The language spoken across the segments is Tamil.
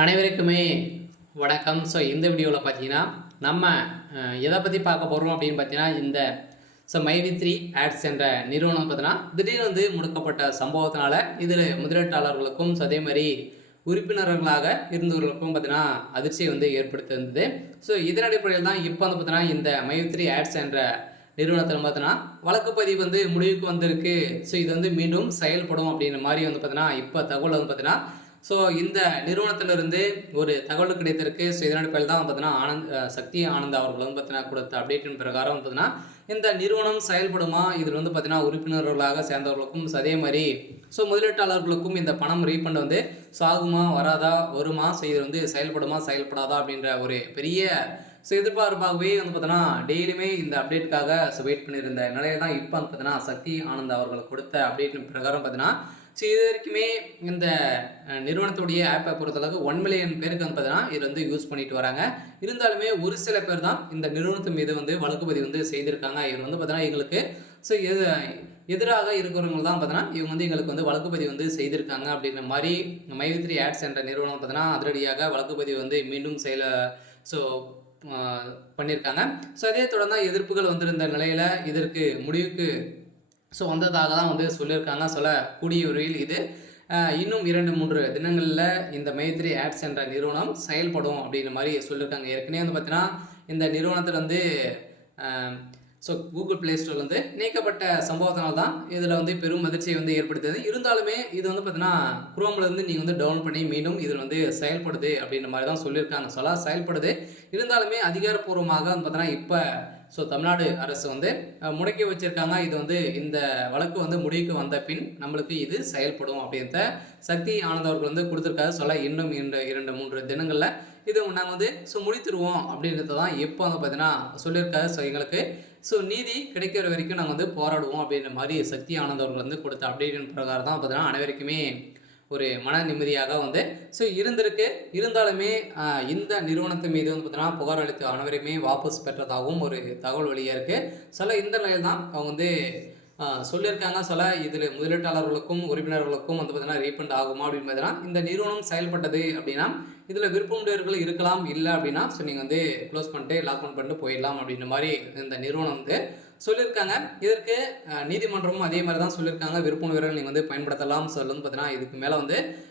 அனைவருக்குமே வணக்கம். ஸோ இந்த வீடியோவில் பார்த்தீங்கன்னா நம்ம எதை பற்றி பார்க்க போகிறோம் அப்படின்னு பார்த்தீங்கன்னா மைவி3 ஆட்ஸ் என்ற நிறுவனம் பார்த்தீங்கன்னா திடீர்னு முடக்கப்பட்ட சம்பவத்தினால இதில் முதலீட்டாளர்களுக்கும் அதே மாதிரி உறுப்பினர்களாக இருந்தவர்களுக்கும் பார்த்தீங்கன்னா அதிர்ச்சியை ஏற்படுத்தியிருந்தது. ஸோ இதன் அடிப்படையில் தான் இப்போ பார்த்தீங்கன்னா இந்த மைவி3 ஆட்ஸ் என்ற நிறுவனத்தில் பார்த்தீங்கன்னா வழக்குப்பதிவு முடிவுக்கு வந்திருக்கு. ஸோ இது மீண்டும் செயல்படும் அப்படின்ற மாதிரி பார்த்தீங்கன்னா இப்போ தகவல் பார்த்தீங்கன்னா ஸோ இந்த நிறுவனத்திலிருந்து ஒரு தகவல் கிடைத்திருக்கு. ஸோ இதன் அடிப்படையில் தான் பார்த்தீங்கன்னா சக்தி ஆனந்த் அவர்கள் பார்த்தீங்கன்னா கொடுத்த அப்டேட்டின் பிரகாரம் பார்த்தீங்கன்னா இந்த நிறுவனம் செயல்படுமா, இதில் பார்த்தீங்கன்னா உறுப்பினர்களாக சேர்ந்தவர்களுக்கும் அதே மாதிரி ஸோ முதலீட்டாளர்களுக்கும் இந்த பணம் ரீஃபண்ட் ஸோ ஆகுமா வராதா வருமா, ஸோ இது செயல்படுமா செயல்படாதா அப்படின்ற ஒரு பெரிய ஸோ எதிர்பார்ப்பாகவே பார்த்தீங்கன்னா டெய்லியுமே இந்த அப்டேட்டுக்காக ஸோ வெயிட் பண்ணியிருந்த நிலையில தான் இப்போ பார்த்தீங்கன்னா சக்தி ஆனந்த் அவர்கள் கொடுத்த அப்டேட்டின் பிரகாரம் பார்த்தீங்கன்னா ஸோ இது வரைக்குமே இந்த நிறுவனத்துடைய ஆப்பை பொறுத்தளவுக்கு 1 மில்லியன் பேருக்கு பார்த்தீங்கன்னா இது யூஸ் பண்ணிட்டு வராங்க. இருந்தாலுமே ஒரு சில பேர் தான் இந்த நிறுவனத்தின் மீது வழக்குப்பதிவு செய்திருக்காங்க. இவர் பார்த்தீங்கன்னா எங்களுக்கு ஸோ எதிராக இருக்கிறவங்க தான் பார்த்தீங்கன்னா இவங்க எங்களுக்கு வழக்குப்பதிவு செய்திருக்காங்க அப்படின்ற மாதிரி மைவி3 ஆட்ஸ் என்ற நிறுவனம் பார்த்தீங்கன்னா அதிரடியாக வழக்குப்பதிவு மீண்டும் ஸோ பண்ணியிருக்காங்க. ஸோ அதே தொடர்ந்து எதிர்ப்புகள் வந்திருந்த நிலையில் இதற்கு முடிவுக்கு ஸோ வந்ததாக தான் சொல்லியிருக்காங்க. சொல்லக்கூடிய விரைவில் இது இன்னும் 2-3 தினங்களில் இந்த மைவி3 ஆட்ஸ் என்ற நிறுவனம் செயல்படும் அப்படின்ற மாதிரி சொல்லியிருக்காங்க. ஏற்கனவே பார்த்தீங்கன்னா இந்த நிறுவனத்தில் ஸோ கூகுள் ப்ளே ஸ்டோர்லேருந்து நீக்கப்பட்ட சம்பவத்தினால தான் இதில் பெரும் அதிர்ச்சியை ஏற்படுத்துது. இருந்தாலுமே இது பார்த்தீங்கன்னா குரோம்லேருந்து நீங்கள் டவுன்லோட் பண்ணி மீண்டும் இதில் செயல்படுது அப்படின்ற மாதிரி தான் சொல்லியிருக்காங்க. செயல்படுது. இருந்தாலுமே அதிகாரப்பூர்வமாக பார்த்தீங்கன்னா இப்போ ஸோ தமிழ்நாடு அரசு முடக்கி வச்சுருக்காங்க. இது இந்த வழக்கு முடிவுக்கு வந்த பின் நம்மளுக்கு இது செயல்படும் அப்படின்ற சக்தி ஆனந்த் அவர்கள் கொடுத்துருக்காரு. இன்னும் 2-3 தினங்களில் இது நாங்கள் ஸோ முடித்துருவோம் அப்படின்றத தான் இப்போ பார்த்தீங்கன்னா சொல்லியிருக்காரு. ஸோ எங்களுக்கு ஸோ நீதி கிடைக்கிற வரைக்கும் நாங்கள் போராடுவோம் அப்படின்ற மாதிரி சக்தி ஆனந்த் அவர்கள் கொடுத்த அப்டேட்டின் பிரகாரம் தான் பார்த்தீங்கன்னா அனைவருக்குமே ஒரு மன நிம்மதியாக ஸோ இருந்திருக்கு. இருந்தாலுமே இந்த நிறுவனத்தின் மீது பார்த்தீங்கன்னா புகார் அளித்த அனைவருமே வாபஸ் பெற்றதாகவும் ஒரு தகவல் வெளியாக இருக்குது. இந்த நிலையில் தான் அவங்க சொல்லியிருக்காங்க. இதில் முதலீட்டாளர்களுக்கும் உறுப்பினர்களுக்கும் பார்த்தீங்கன்னா ரீஃபண்ட் ஆகுமா அப்படின்னு பார்த்தீங்கன்னா இந்த நிறுவனம் செயல்பட்டது அப்படின்னா இதில் விருப்பமுடையவர்கள் இருக்கலாம், இல்லை அப்படின்னா ஸோ நீங்கள் க்ளோஸ் பண்ணிட்டு லாக்அவுட் பண்ணிட்டு போயிடலாம் அப்படின்ற மாதிரி இந்த நிறுவனம் சொல்லியிருக்காங்க. இதற்கு நீதிமன்றமும் அதே மாதிரி தான் சொல்லியிருக்காங்க. விருப்பமுடையவர்கள் நீங்கள் பயன்படுத்தலாம். பார்த்தீங்கன்னா இதுக்கு மேலே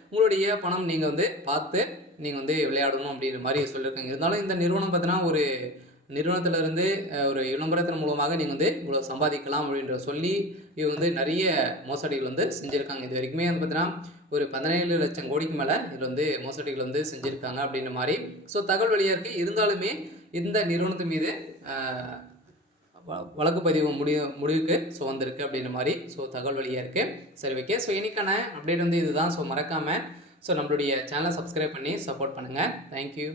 உங்களுடைய பணம் நீங்கள் பார்த்து நீங்கள் விளையாடணும் அப்படின்ற மாதிரி சொல்லியிருக்காங்க. இருந்தாலும் இந்த நிறுவனம் பார்த்தீங்கன்னா ஒரு நிறுவனத்திலிருந்து ஒரு விளம்பரத்தின் மூலமாக நீங்கள் இவ்வளோ சம்பாதிக்கலாம் அப்படின்ற சொல்லி இவங்க நிறைய மோசடிகள் செஞ்சுருக்காங்க. இது வரைக்குமே பார்த்தீங்கன்னா ஒரு 17 லட்சம் கோடிக்கு மேலே இதில் மோசடிகள் செஞ்சுருக்காங்க அப்படின்ற மாதிரி ஸோ தகவல் வெளியாக இருக்குது. இருந்தாலுமே இந்த நிறுவனத்தின் மீது வழக்குப்பதிவு முடிவுக்கு ஸோ வந்திருக்கு அப்படின்ற மாதிரி ஸோ தகவல் வெளியாக இருக்குது. சரி, ஓகே. ஸோ இன்னைக்கான அப்டேட் இதுதான். ஸோ மறக்காமல் ஸோ நம்மளுடைய சேனலை சப்ஸ்கிரைப் பண்ணி சப்போர்ட் பண்ணுங்கள். தேங்க்யூ.